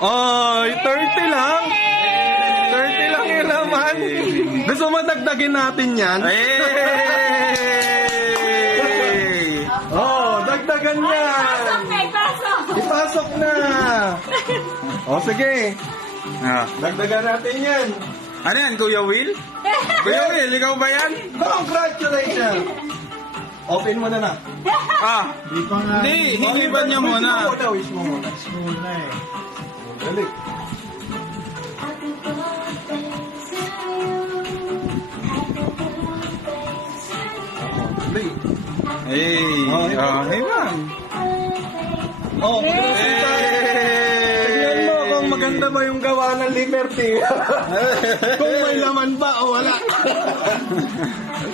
Ay, 30 lang. 30 lang yung laman. Gusto mo dagdagin natin yan? Hey! Oh, dagdagan yan. Ipasok na. Oh, sige. Ah. Dagdagan natin yan. Ano yan, Kuya Will? Kuya Will, ikaw ba yan? Congratulations. Open mo na na. Ah, Di pa nga. hindi, hiliban niya muna. Wish mo muna. Muna eh. Dali. Dali. Hey, hey man. Oh, maganda tignan mo kung maganda ba yung gawa ng Liberty. Kung may laman ba o wala.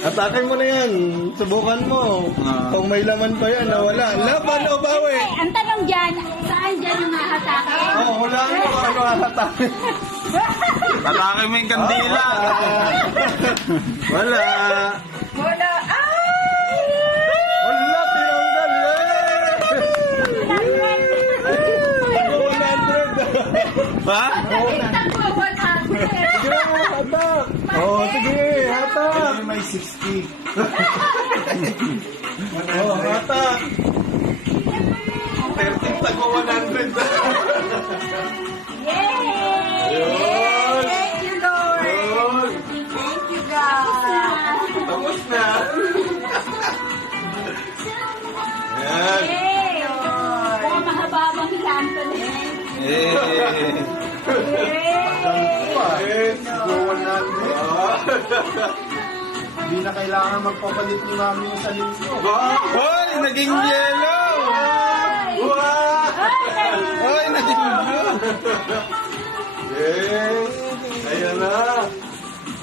Atake mo na yan. Subukan mo. Kung may laman ba yan o wala. Laban o bawi. Ang tanong dyan, saan dyan yung mahatake? Oh, wala mo ano atake. Atake mo yung kandila. Wala. Wala. Wala, tinanggal eh. 100. Ha? Sige mo, hatak. Oh, sige, hatak. May 60. Oh, hatak. 13 tago 100. Yay! Yun. Thank you, Lord. Yun. Thank you, God. Tapos na. Ayan. Yay, Lord. Baka mahaba-habang hilanto na yan. Eh, Yes, go 100. Hindi na kailangan magpapalit ni mami sa linggo. Wow! Hoy, naging yellow! Wow! Hoy, naging blue! Yes! Ayan na!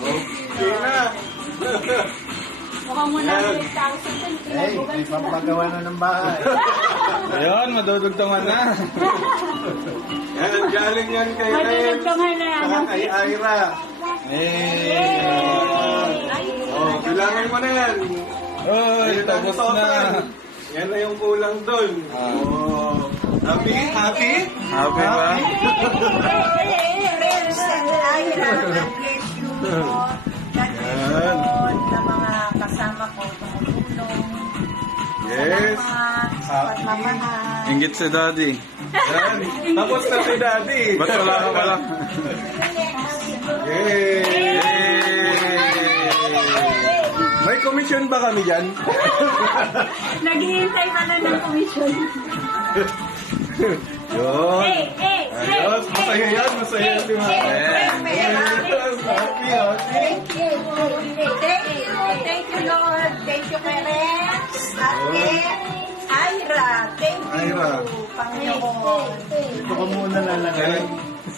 Okay na! Mukhang 100,000 Hey, may pampagawa na ng bahay. Ayun, madudugtungan na. Yan, galing yan kay Ren. Madudugtungan na yan. Saka kay Ira. Eh, Oh, bilangin mo na yan. hoy, Ayun ang tapos na. total. Yan na yung kulang doon. Oh. Happy? Happy? Happy ba? Yan. Sa mga kasama ko, tumutulong. Yes. Sapat na mahal. Inggit si Daddy. Yan. Tapos na si Daddy. Ba't wala ka pala? Yay! May commission ba kami dyan? Naghihintay pala ng komisyon. Yun. Hey! Ayos, masaya yan. Masaya yan si Mama. Yes, happy, happy. Thank you, Lord. Thank you, Rex. Ate, Ira. Thank you, Ira. Panginoon. Ito ko muna lalagay.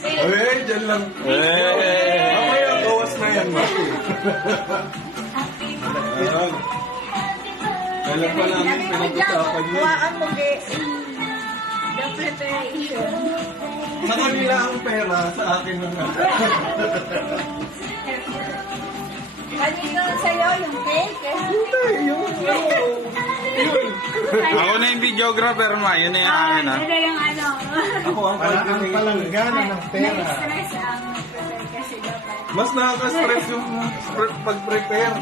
Ay, dyan lang. Mamaya, bawas na yan, Maki. Ayan. Kailan pa namin pinag-usapan yun? Kuhaan mo, the preparation. Sa kanila ang pera, sa akin na nga. Kanino sa'yo yung cake? Hindi, yun. Yun. Ako na yung videographer, ma. Yun na yung akin, ha? Ano yung ano? Ako ang Para ang palanggana ng pera. Na-stress ang prepare kasi dapat. Mas nakaka-stress yung pag-prepare.